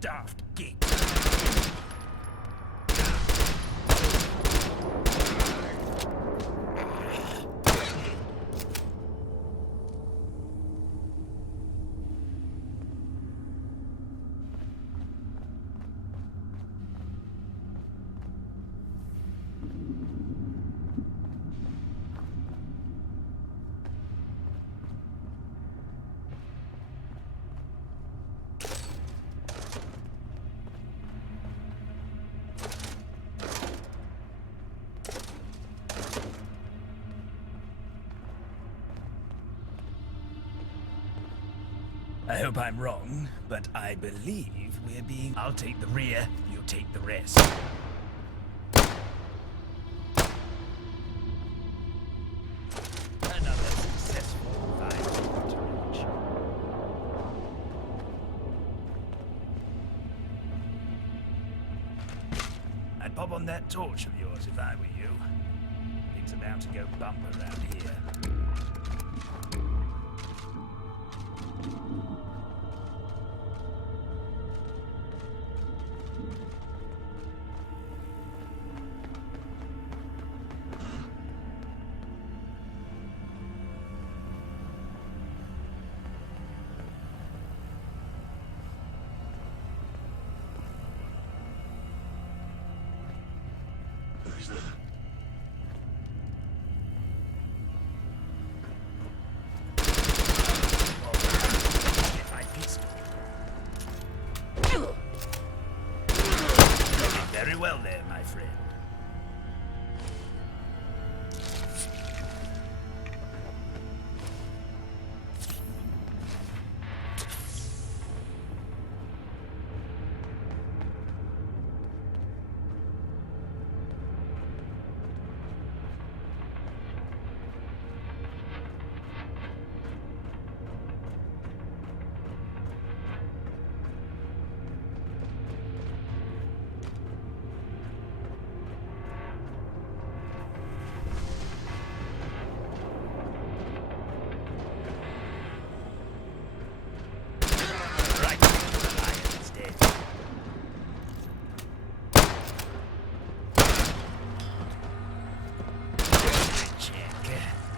Daft geek. I hope I'm wrong, but I believe we're being... I'll take the rear, you take the rest. Another successful violent torch. I'd pop on that torch of yours if I were you. Things are bound to go bump around here. Very well there, my friend.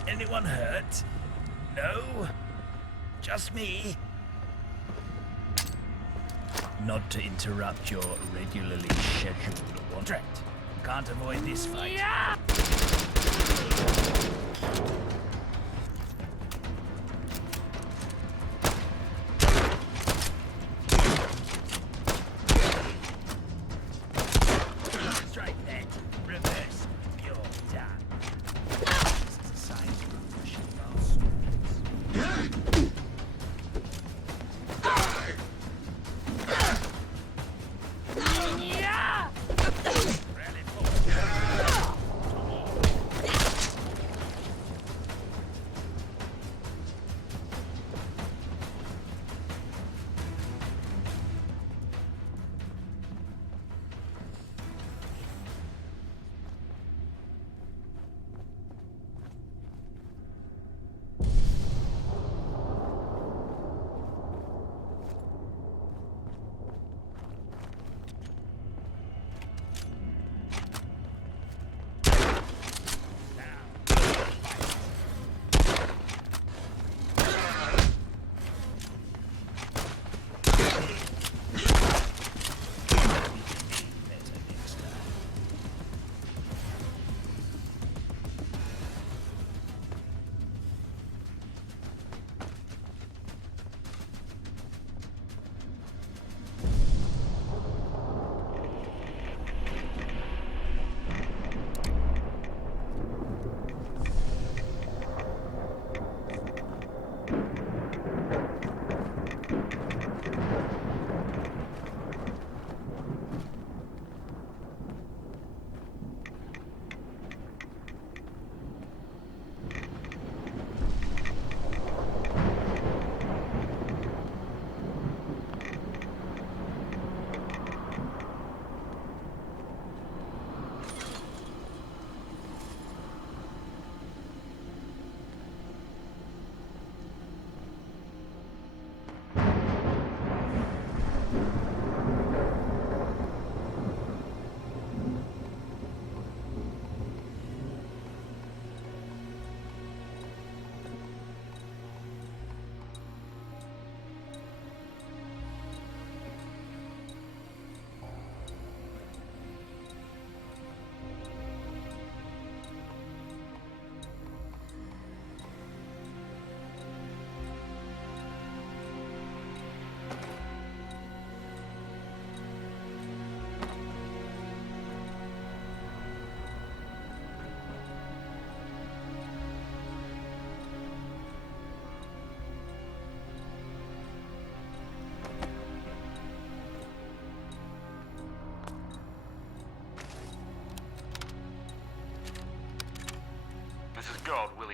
Anyone hurt? No? Just me? Not to interrupt your regularly scheduled contract. Can't avoid this fight. Yeah! Strike that. Reverse. You're done. This is a sign of pushing our swords. Rally forward.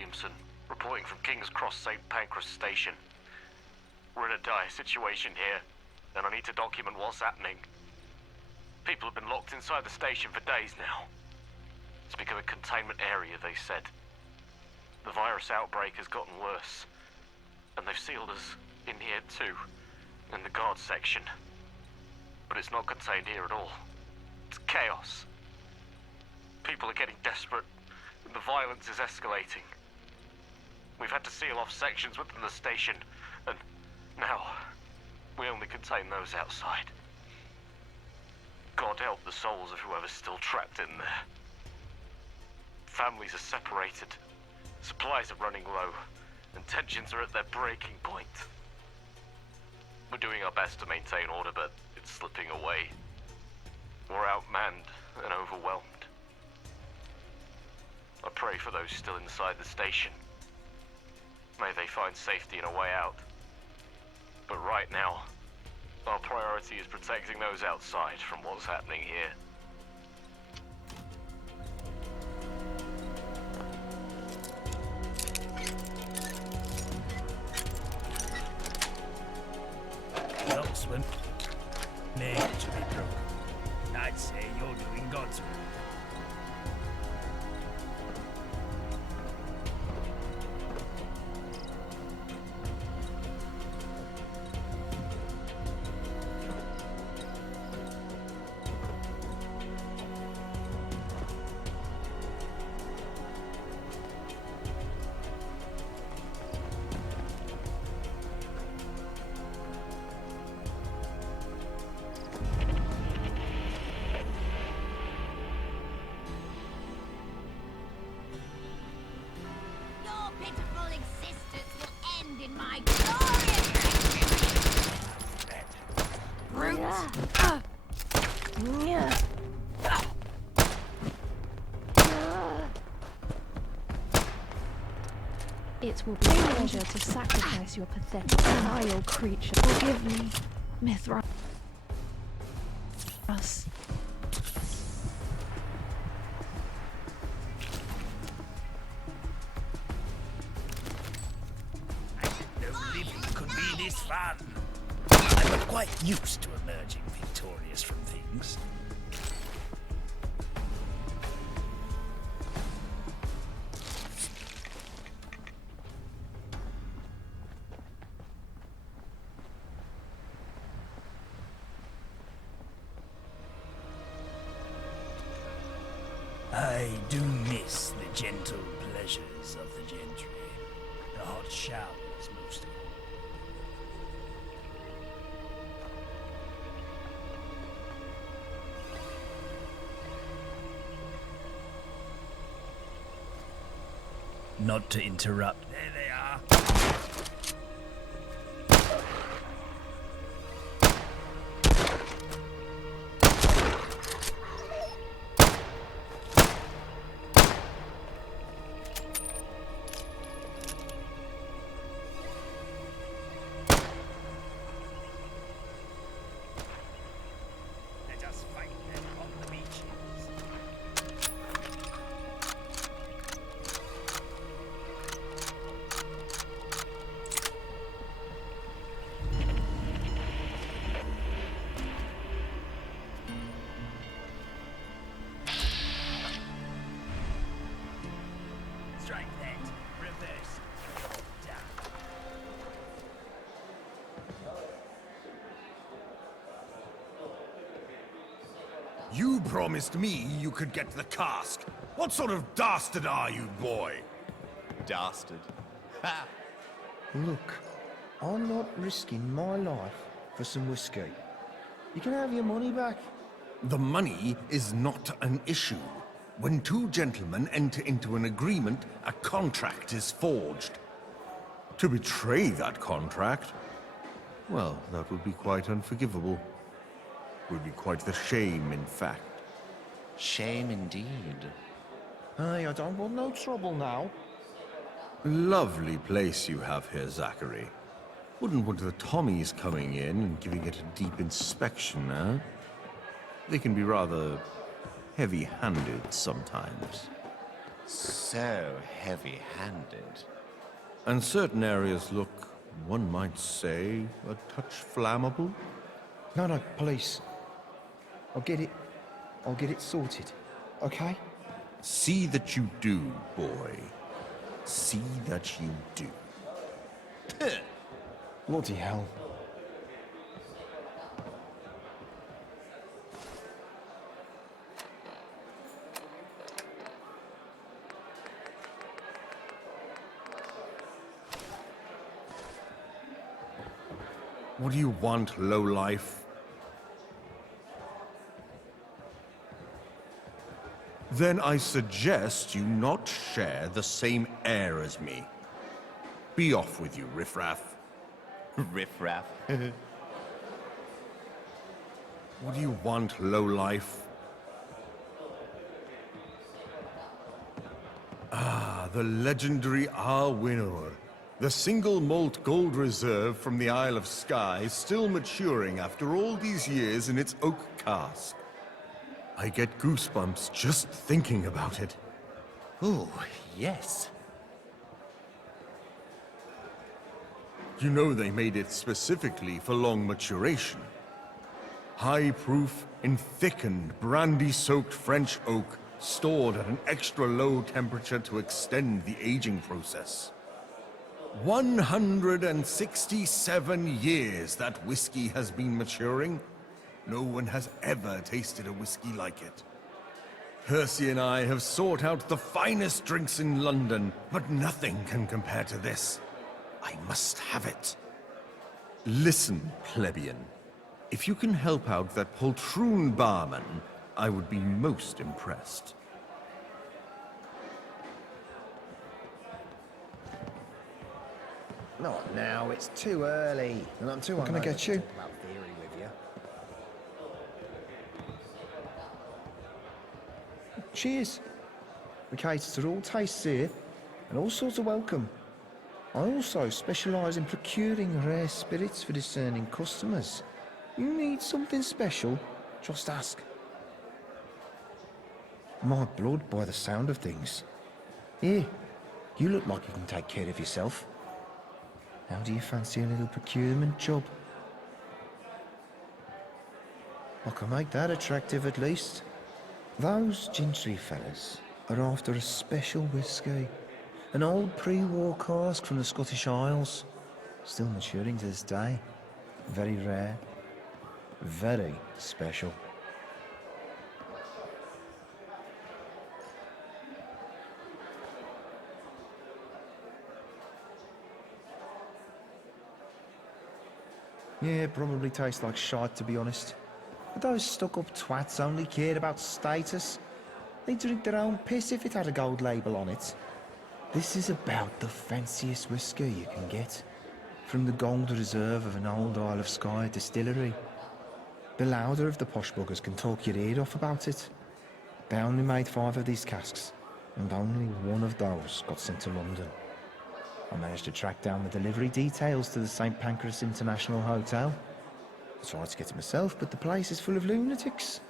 Williamson, reporting from King's Cross St. Pancras Station. We're in a dire situation here, and I need to document what's happening. People have been locked inside the station for days now. It's become a containment area, they said. The virus outbreak has gotten worse, and they've sealed us in here too, in the guard section. But it's not contained here at all. It's chaos. People are getting desperate, and the violence is escalating. We've had to seal off sections within the station, and now we only contain those outside. God help the souls of whoever's still trapped in there. Families are separated, supplies are running low, and tensions are at their breaking point. We're doing our best to maintain order, but it's slipping away. We're outmanned and overwhelmed. I pray for those still inside the station. May they find safety and a way out. But right now, our priority is protecting those outside from what's happening here. Swim. Nature to be broken. I'd say you're doing God's work. It will be a pleasure to sacrifice your pathetic, vile creature. Forgive me, Mithras. No living could be this fun. I'm not quite used to emerging victorious from things. I do miss the gentle pleasures of the gentry. The hot showers, most of all. Not to interrupt. There they are. Strike that. Reverse. Down. You promised me you could get the cask. What sort of dastard are you, boy? Dastard. Ha! Look, I'm not risking my life for some whiskey. You can have your money back. The money is not an issue. When two gentlemen enter into an agreement, a contract is forged. To betray that contract, well, that would be quite unforgivable. Would be quite the shame, in fact. Shame indeed. Hey, I don't want no trouble now. Lovely place you have here, Zachary. Wouldn't want the Tommies coming in and giving it a deep inspection, eh? They can be rather heavy-handed sometimes. So heavy-handed. And certain areas look, one might say, a touch flammable. No, no, police. I'll get it. I'll get it sorted. Okay? See that you do, boy. See that you do. Bloody hell. What do you want, lowlife? Then I suggest you not share the same air as me. Be off with you, riffraff. Riff-raff. What do you want, lowlife? Ah, the legendary Arwinor. The single malt gold reserve from the Isle of Skye, still maturing after all these years in its oak cask. I get goosebumps just thinking about it. Ooh, yes. You know they made it specifically for long maturation. High proof and thickened brandy-soaked French oak stored at an extra low temperature to extend the aging process. 167 years that whiskey has been maturing. No one has ever tasted a whiskey like it. Percy and I have sought out the finest drinks in London, but nothing can compare to this. I must have it. Listen, plebeian. If you can help out that poltroon barman, I would be most impressed. Not now, it's too early. And I'm too. What can I get you? About theory with you. Cheers. We cater to all tastes here, and all sorts of welcome. I also specialise in procuring rare spirits for discerning customers. You need something special, just ask. My blood by the sound of things. Here, you look like you can take care of yourself. How do you fancy a little procurement job? I can make that attractive at least. Those gentry fellas are after a special whiskey. An old pre-war cask from the Scottish Isles. Still maturing to this day. Very rare. Very special. Yeah, probably tastes like shite, to be honest. But those stuck-up twats only cared about status. They'd drink their own piss if it had a gold label on it. This is about the fanciest whiskey you can get. From the gold reserve of an old Isle of Skye distillery. The louder of the posh buggers can talk your ear off about it. They only made 5 of these casks, and only one of those got sent to London. I managed to track down the delivery details to the St. Pancras International Hotel. I tried to get it myself, but the place is full of lunatics.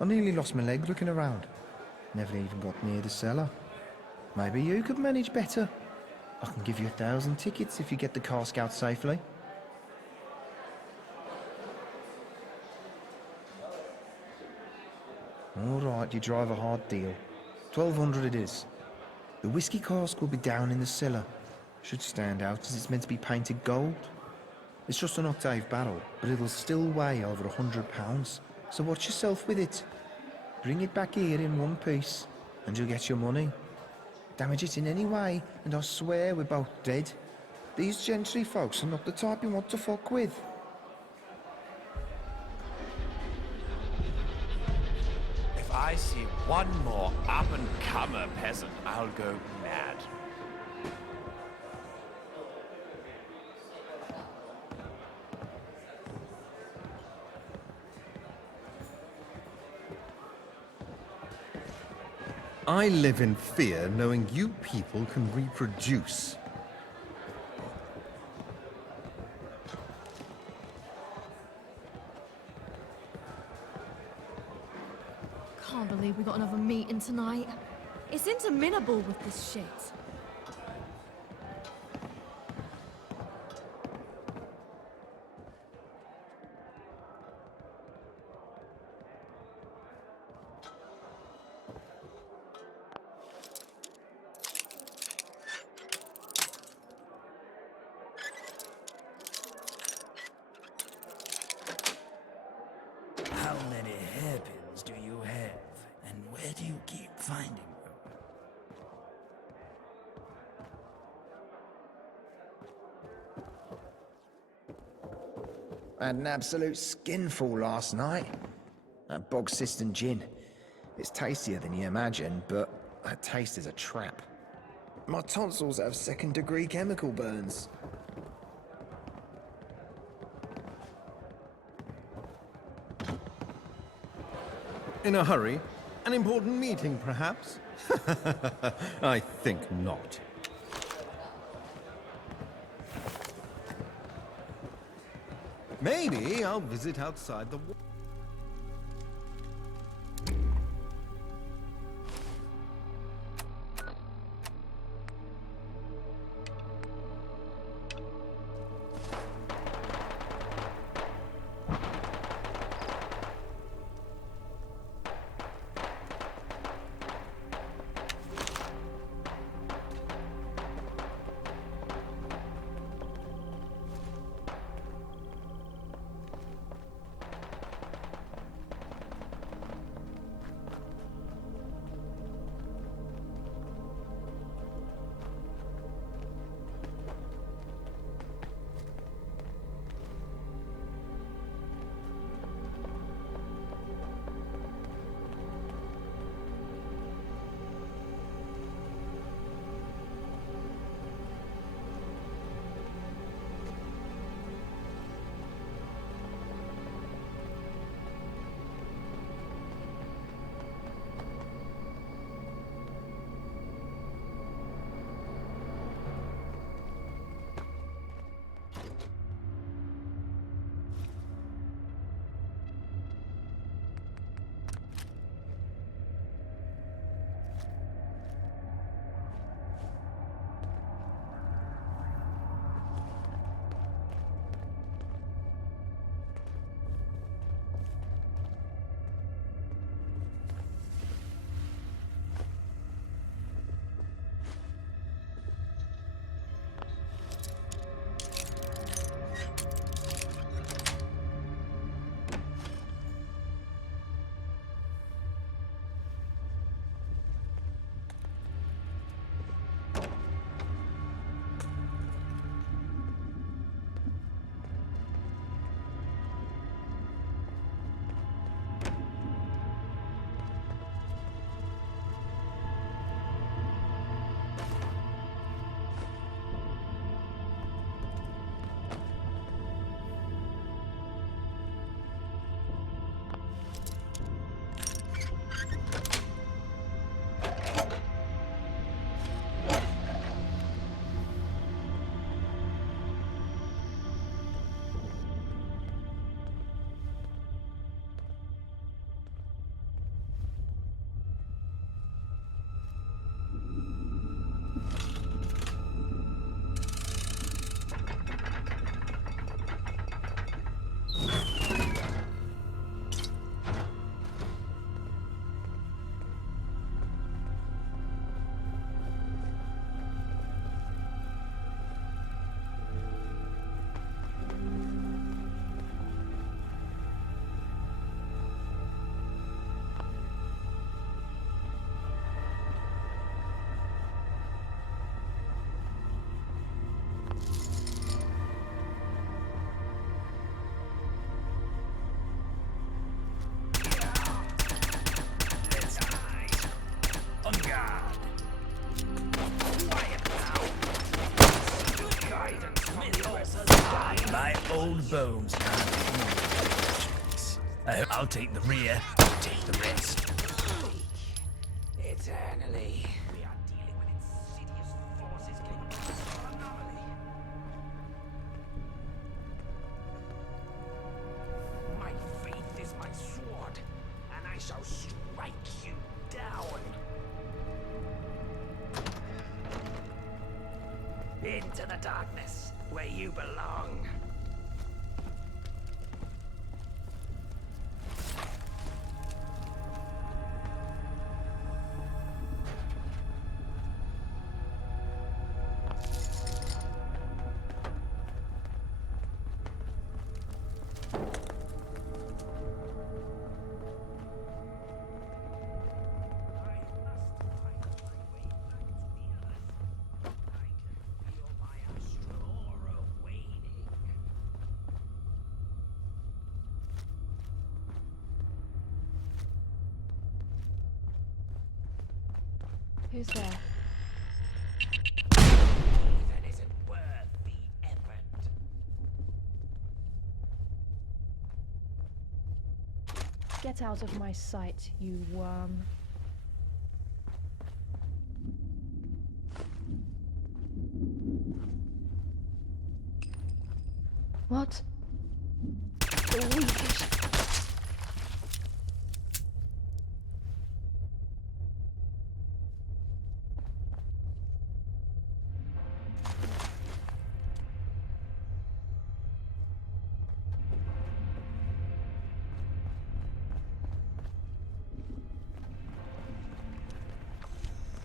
I nearly lost my leg looking around. Never even got near the cellar. Maybe you could manage better. I can give you 1,000 tickets if you get the cask out safely. All right, you drive a hard deal. 1,200 it is. The whiskey cask will be down in the cellar. Should stand out as it's meant to be painted gold. It's just an octave barrel, but it'll still weigh over 100 pounds. So watch yourself with it. Bring it back here in one piece, and you'll get your money. Damage it in any way, and I swear we're both dead. These gentry folks are not the type you want to fuck with. If I see one more up-and-comer peasant, I'll go mad. I live in fear knowing you people can reproduce. Can't believe we got another meeting tonight. It's interminable with this shit. How many hairpins do you have? And where do you keep finding them? I had an absolute skinful last night. That bog cistern gin. It's tastier than you imagine, but that taste is a trap. My tonsils have second-degree chemical burns. In a hurry? An important meeting, perhaps? I think not. Maybe I'll visit outside the wall. My old bones can't move. I'll take the rear, take the rest. Eternally. We are dealing with insidious forces capable of anomaly. My faith is my sword, and I shall strike you down. into the darkness, where you belong. Who's there? That isn't worth the effort. Get out of my sight, you worm. What? Weakish.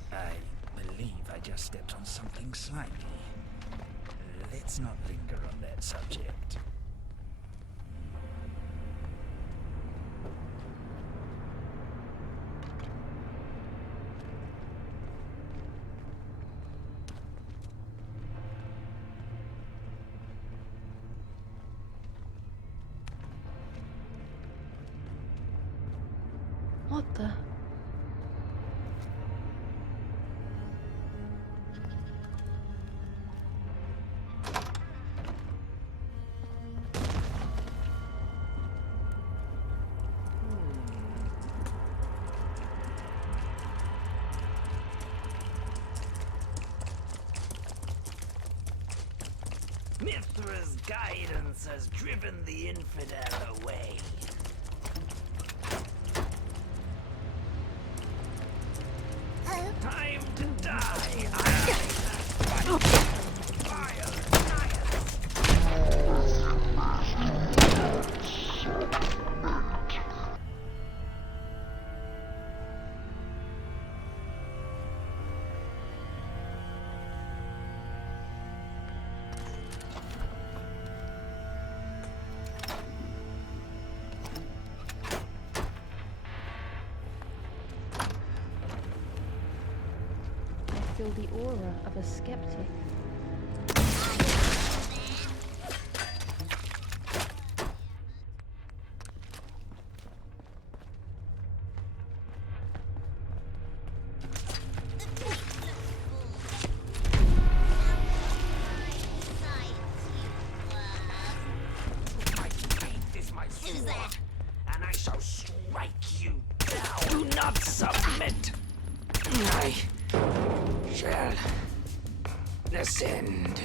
I believe I just stepped on something slimy. Let's not linger on that subject. What the? Mithra's guidance has driven the infidel away. Time to die! Vile nihilist! I feel the aura of a skeptic. My faith is my sword, and I shall strike you down. Do not submit. I shall descend.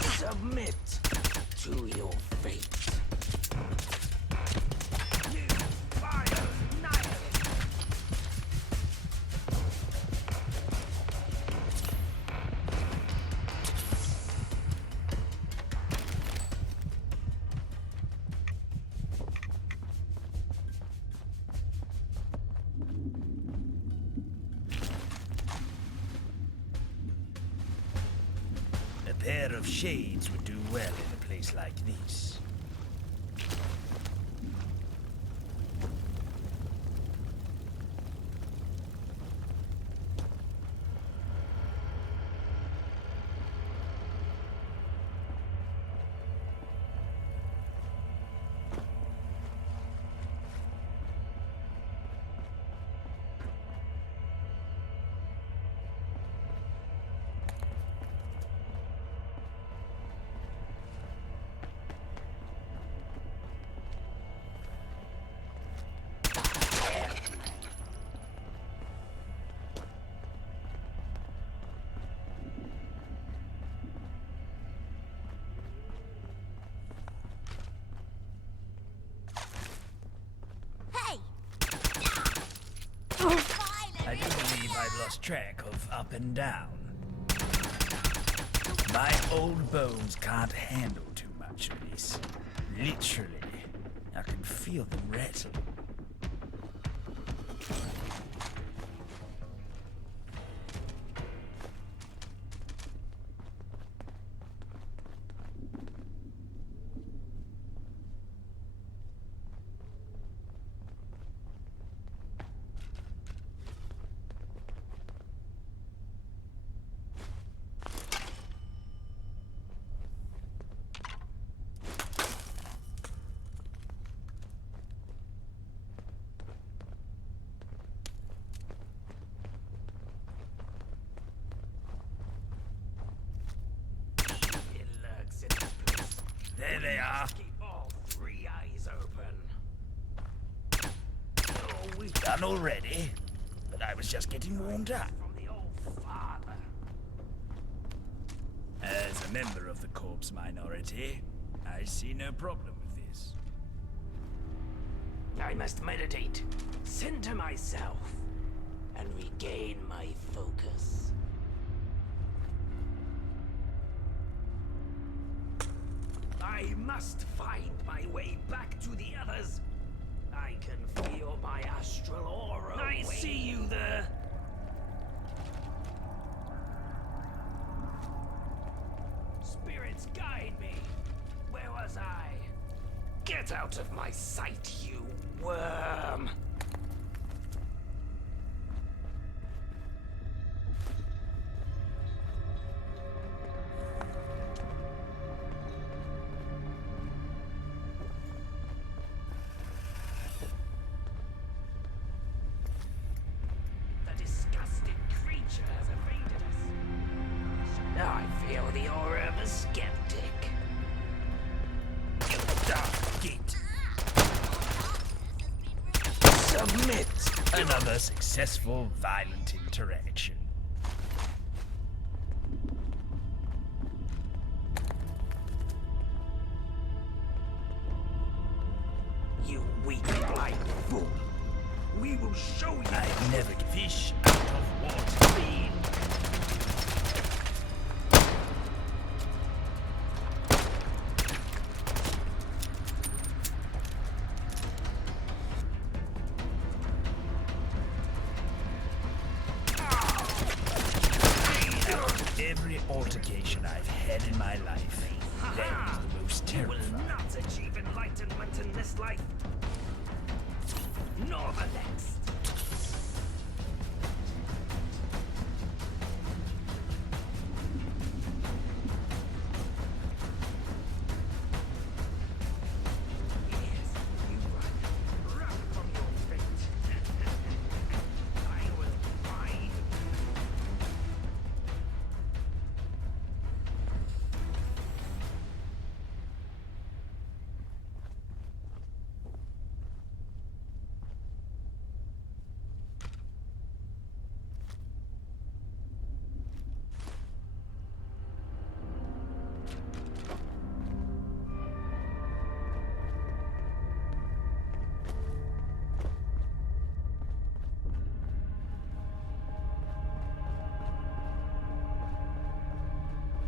Submit to your fate. You vile nihilist! A pair of shades would do well in a place like this. lost track of up and down. My old bones can't handle too much of this. Literally, I can feel them rattle. There they are. Keep all three eyes open. Oh, we Done already, but I was just getting warmed up. from the old father. As a member of the corpse minority, I see no problem with this. I must meditate, center myself, and regain my focus. I must find my way back to the others. I can feel my astral aura. I see you there. Spirits guide me. Where was I? Get out of my sight, you worm! The disgusting creature has evaded us. Now I feel the aura of a skeptic. Git. Submit! Another successful, violent interaction. You weak, blind fool! We will show you! I never fish out of water. Bean. Every altercation I've had in my life, that was the most You will terrifying. not achieve enlightenment in this life, nor the next. Yes, you run. Run from your fate. I will find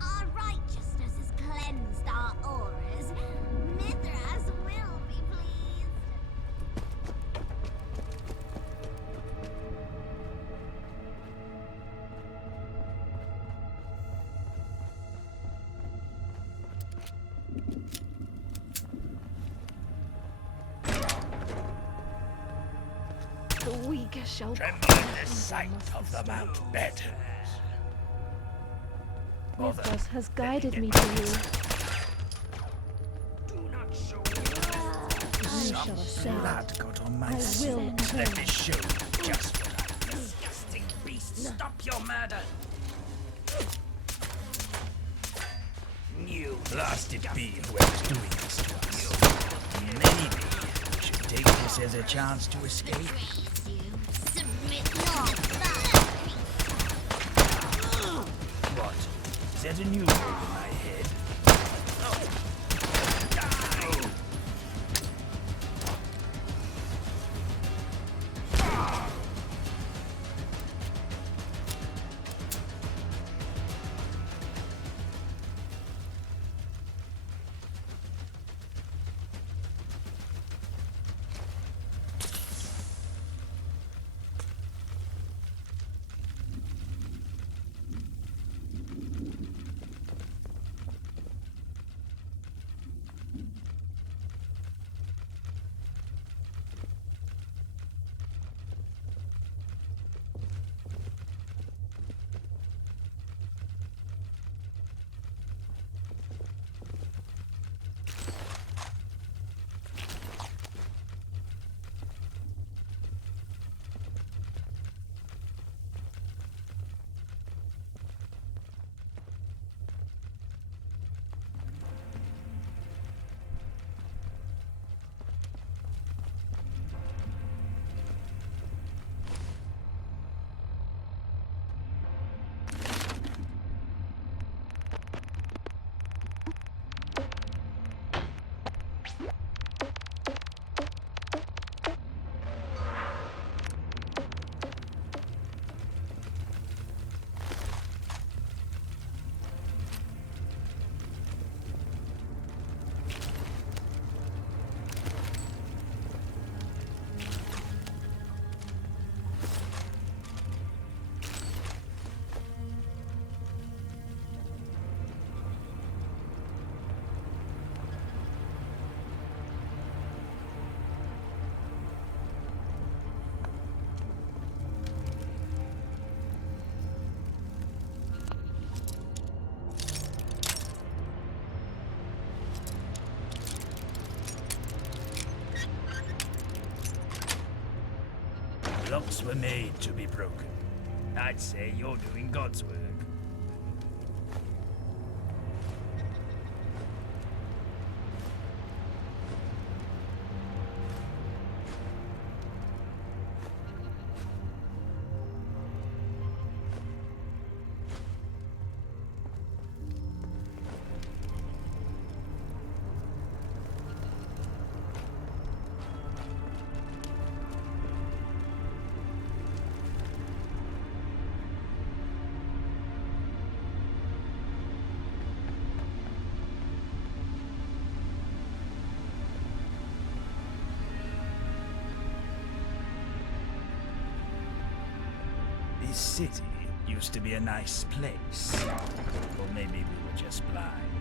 Our righteousness has cleansed our auras. Mithras will be pleased. The weaker shall Tremble in the sight of the Mountbattens. Mithras has guided me to you. do not show me I shall ascend. Blood got on my I will skin. turn. Let me show you just what I know. disgusting beast. Stop your murder. You Blasted be whoever's doing this to us. Maybe we should take this as a chance to escape. Praise you. Submit your What? Is that a new hole in my head? laws were made to be broken. I'd say you're doing God's work. This city used to be a nice place. Or maybe we were just blind.